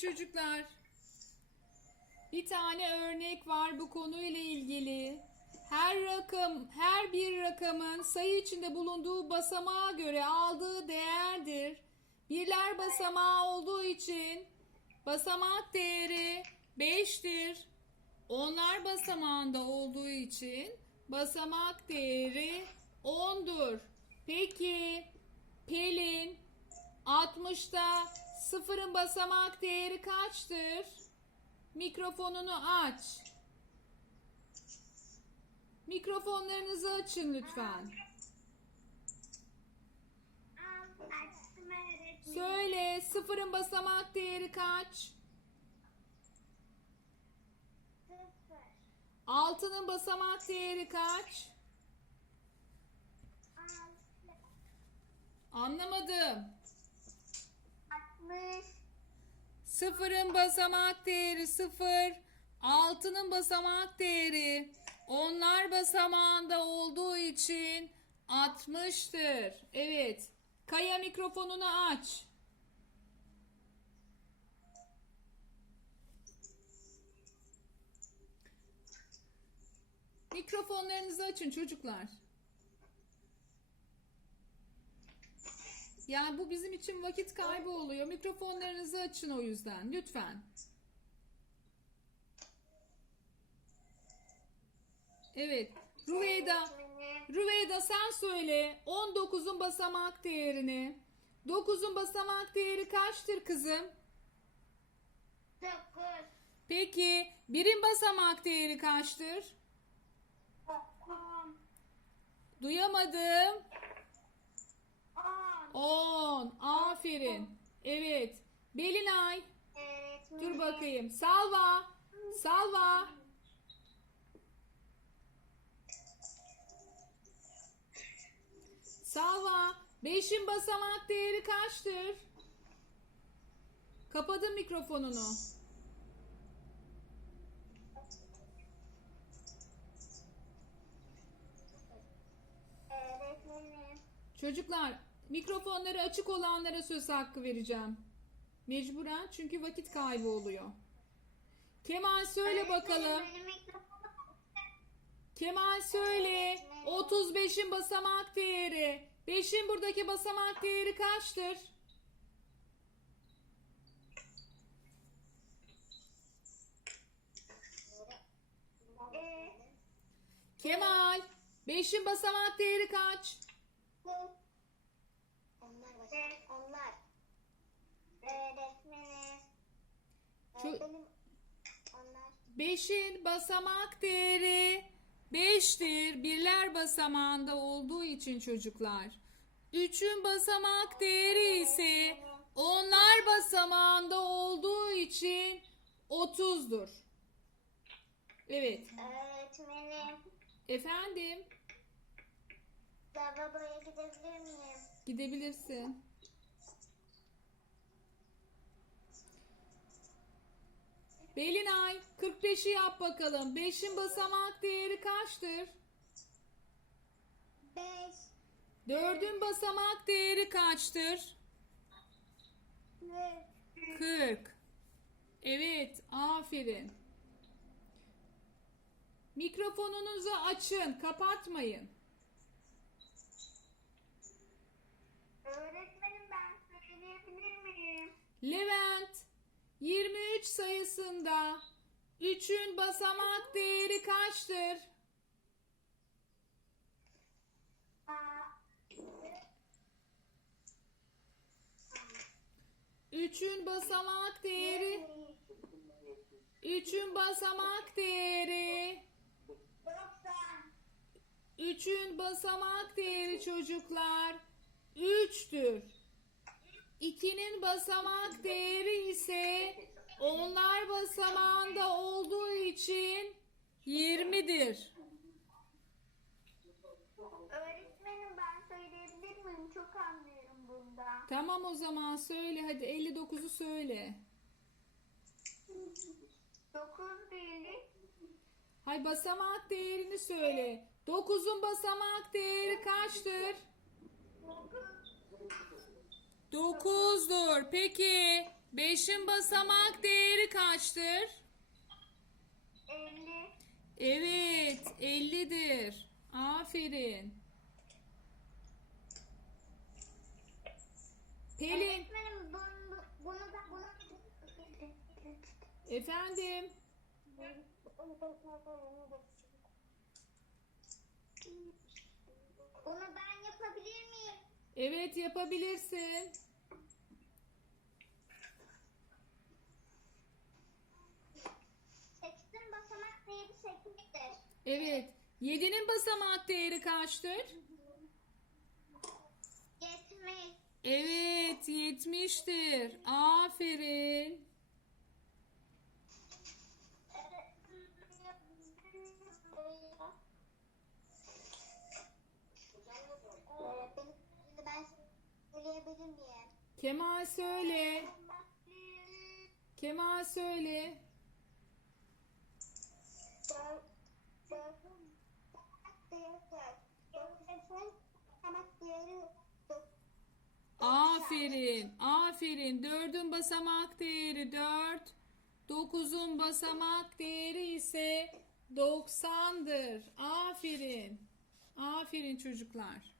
Çocuklar. Bir tane örnek var bu konuyla ilgili. Her rakam, her bir rakamın sayı içinde bulunduğu basamağa göre aldığı değerdir. Birler basamağı olduğu için basamak değeri 5'tir. Onlar basamağında olduğu için basamak değeri 10'dur. Peki Pelin 60'ta sıfırın basamak değeri kaçtır? Mikrofonunu aç. Mikrofonlarınızı açın lütfen. Söyle sıfırın basamak değeri kaç? Altının basamak değeri kaç? Anlamadım. Altmış. Sıfırın basamak değeri sıfır. Altının basamak değeri onlar basamağında olduğu için 60'tır. Evet. Kaya mikrofonunu aç. Mikrofonlarınızı açın çocuklar. Yani bu bizim için vakit kaybı oluyor. Mikrofonlarınızı açın o yüzden. Lütfen. Evet. Rüveyda. Rüveyda sen söyle. 19'un basamak değerini. 9'un basamak değeri kaçtır kızım? Dokuz. Peki birin basamak değeri kaçtır? Dokuz. Duyamadım. On. 10. Aferin. Evet. Belinay. Dur bakayım. Salva. Salva. Salva. Beşin basamak değeri kaçtır? Kapadın mikrofonunu. Çocuklar mikrofonları açık olanlara söz hakkı vereceğim. Mecburen çünkü vakit kaybı oluyor. Kemal söyle bakalım. Kemal söyle. 35'in basamak değeri. 5'in buradaki basamak değeri kaçtır? Kemal. 5'in basamak değeri kaç? bu. Onlar var. Onlar. Öğretmenim. Onlar. 5'in basamak değeri 5'tir. Birler basamağında olduğu için çocuklar. 3'ün basamak değeri ise onlar basamağında olduğu için 30'dur. Evet. Öğretmenim. Efendim, Lavaboya gidebilir miyim? gidebilirsin. Belinay, 45'i yap bakalım. 5'in basamak değeri kaçtır? Beş. 4'ün basamak değeri kaçtır? Ve 40. Evet, aferin. Mikrofonunuzu açın, kapatmayın. öğretmenim ben söyleyebilir miyim? Levent, 23 sayısında 3'ün basamak değeri kaçtır? 3'ün basamak değeri 3'ün basamak değeri. 3'ün basamak değeri çocuklar 3'tür. 2'nin basamak değeri ise onlar basamağında olduğu için 20'dir. Öğretmenim ben söyleyebilir miyim? Çok anlıyorum bunda. Tamam o zaman söyle hadi 59'u söyle. 9 birlik. Hay basamak değerini söyle. 9'un basamak değeri kaçtır? 9 Dokuzdur. Peki beşin basamak değeri kaçtır? 50. Evet, 50'dir. Aferin. Pelin. Efendim. Bunu ben yapabilir miyim? Evet, yapabilirsin. Sekizin basamak değeri sekizdir. Evet. 7'nin basamak değeri kaçtır? Yetmiş. Evet, 70'tir. Aferin. Söyleyebilir miyim? Kemal söyle. Kemal söyle. Aferin, aferin. Dördün basamak değeri 4. Dokuzun basamak değeri ise 90'dır. Aferin. Aferin çocuklar.